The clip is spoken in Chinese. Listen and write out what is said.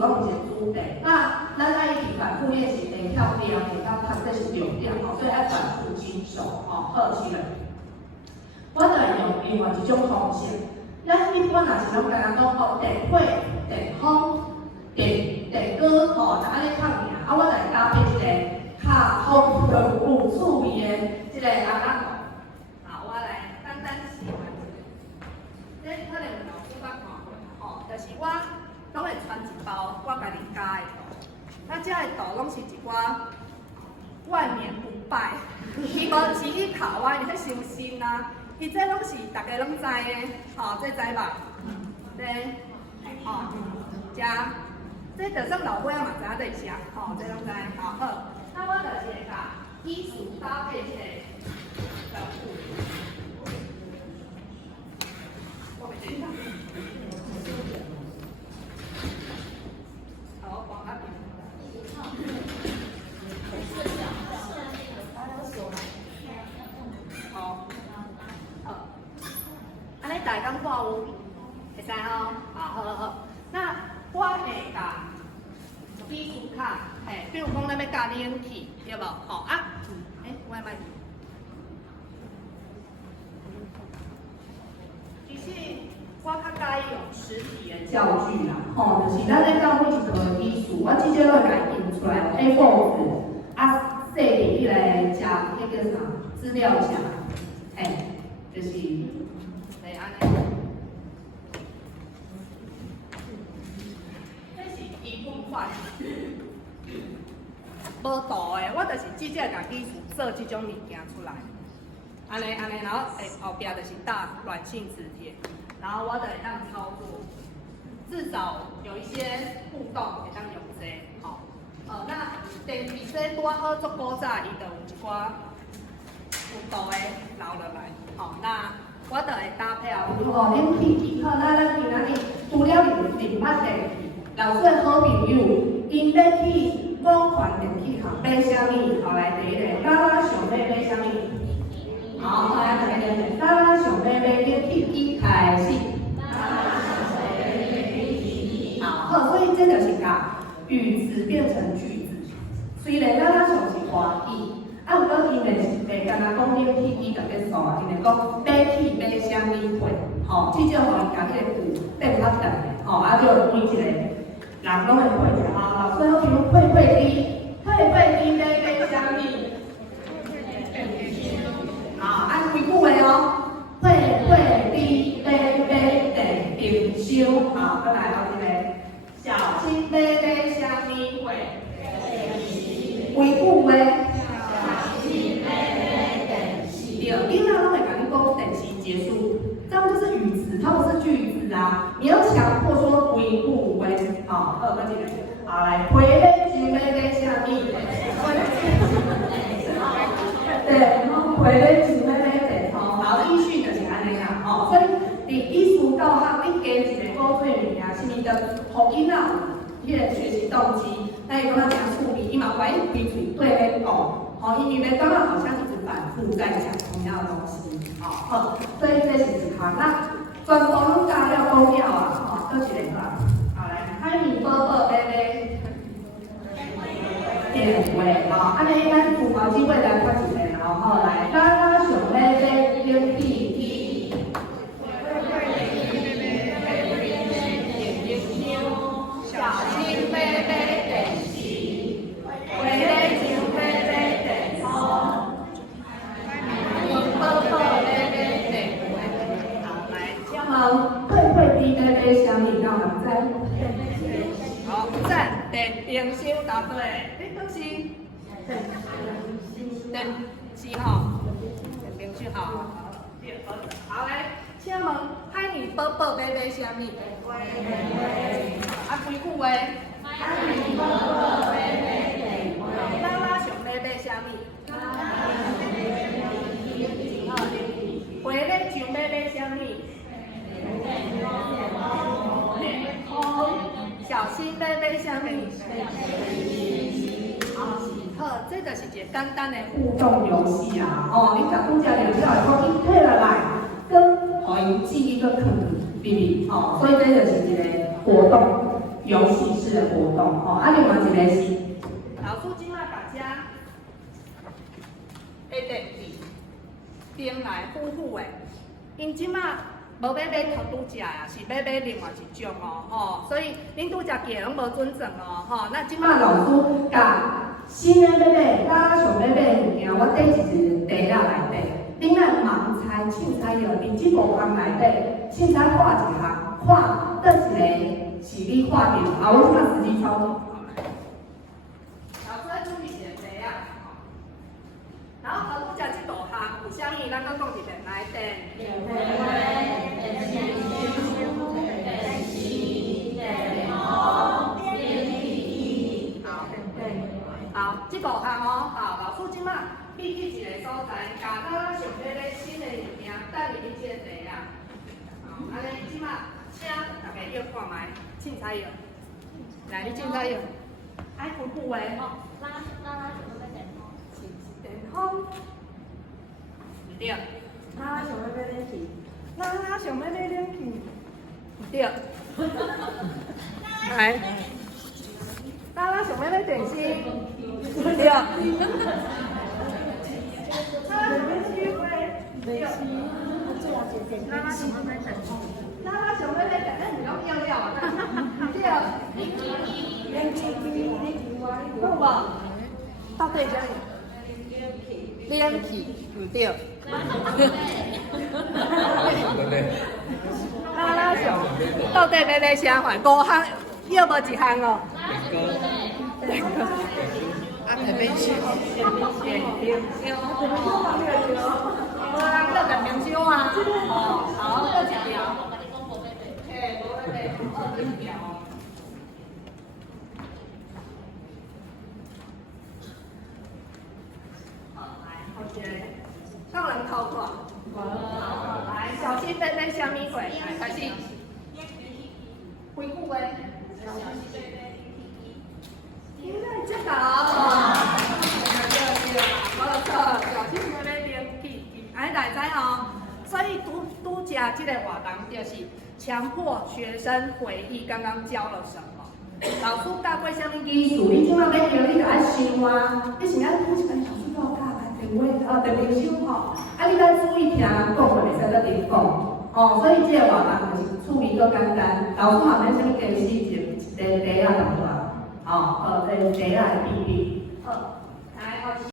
拢是主题。那咱爱一直反复练习，会跳调，会到它这是重点吼，所以爱反复精熟吼，好是嘞。我就会用另外一种方式，咱一般若是拢甲人讲哦，地火、地风、地歌吼，就安尼唱尔。啊，我来搭配一个较丰富有趣味的一个阿拉鼓。啊，我来简单示范一下。这可能有老师捌看过，吼，就是我拢会传一包我家己加的豆，那这个豆拢是一寡万年不败，伊无是伊靠啊，伊迄伤心啊。伊这拢是大家拢知的，吼，这知吧？这，吼，这就算老伙仔嘛知影在啥，吼，这拢知，好。那我就是会甲艺术搭配一个小鼓。我袂记得。好，往那边。好。安尼大家看有，会使吼，好。那我会甲艺术卡，比如讲咱要加冷气，对无？吼啊，我来卖。其实我较介意用实体的教具啦，吼，就是咱咧教每一个艺术，我直接都会甲伊印出来 A4 纸，啊，设伫迄个夹，迄叫啥？资料夹，就是。安尼，这是基本款，无图的，我就是直接甲艺术做这种物件出来。安尼，然后后壁就是打软性磁铁，然后我就会当操作，至少有一些互动会当用这，吼。那电池这拄好做古早，伊就有一寡有度的留落来，吼，那。我就会搭配啊，如果冷气机好，咱今仔日除了零八电器，老师的好朋友，因要去五款电器行买啥物？后来第一个，咱想要买啥物？好，来，咱想要买冷气机开始。好，所以这就是甲语词变成句子。虽然咱想是华语。啊，有讲因袂干那讲冷气机就结束啊，因会讲买去买啥物货，吼，至少互伊甲迄个句变较长的，吼，啊就每一个人拢会配一下，老师好比如配机买啥物？好，按几句话哦，配机买冰箱，好，再来后一个，小心买啥物货？几句话？囡仔拢会甲你讲等期结束，这样就是语词，它不是句子啊。你要强迫说几句话，好，二个这个，好来，回来就要买啥物？对，然后回来就要买好，依序就是安尼啊，所以你艺术教学，你加一个古锥物件，是物叫互囡仔迄个学习动机，那伊感觉诚趣味，伊嘛怀疑规嘴对咧讲。因为刚刚好像一直反复在讲同样的东西，所以这是一项。那全部拢加了讲了啊，倒一个啦。好来，海绵宝宝买电话，安尼咱有毛机会来看一个，然后来，咱想要买冷气机，小心买电视，回来就会买啥物？让我们再好赞，电冰箱答对，都是电是吼，电冰箱好，好来，请问海绵宝宝买啥物？啊，几句话？海绵宝宝妈妈想买啥物？回来想买啥物？小心买啥物？好，这就是一个简单的互动游戏啊！你甲拄则聊起来讲，伊退落来，跟互伊记忆个可能秘密，所以这就是一个活动游戏式的活动哦。另外一个是老师今麦大家会得顶来夫妇的，因即麦无要买头拄食啊，是要买另外一种哦，所以恁拄食价拢无准证哦，那即麦老师甲新的要买，大家想要买的物件，我缀一个袋仔内底，恁若盲猜凊彩哟，伫即部项内底凊彩画一项，画倒一个是你画着，我即麦实际操作。老师要注意一个袋仔。然后头拄食即道项有啥物？咱搁讲一遍来电。好，即道项哦，好，老师即马秘去一个所在，加到咱想要买新的物件，等入去即个袋啊。好，安尼即马请大家约看卖，凊彩用。来，你凊彩用。爱夫妇的吼。拉电风。对，拉想要买冷气，拉想要买冷气，对，来，拉想要买电视，对，拉想要买电风，拉想要买电风，你拢要了啊？对，冷气，有无？到底啥？冷气，唔对。拉上，到底要买啥款？5项，要无一项哦。啊，特别少。无人倒特别少啊。哦，好，倒一条。嘿，无问题，倒一条。让人考看，来，小心飞飞虾米鬼，来开始。回顾诶，因为这个没错，小心飞飞冷气，哎，大家哦，所以拄食这个活动就是强迫学生回忆刚刚教了什么。老师教过什么技术？你今晚要叫你就爱想啊，你是爱拄一本小书包教来定位定名手吼，你该注意听讲的，袂使搁直讲所以这个活动就是处理搁简单，老师嘛免啥物技术，一个袋仔动作这个袋仔的比例。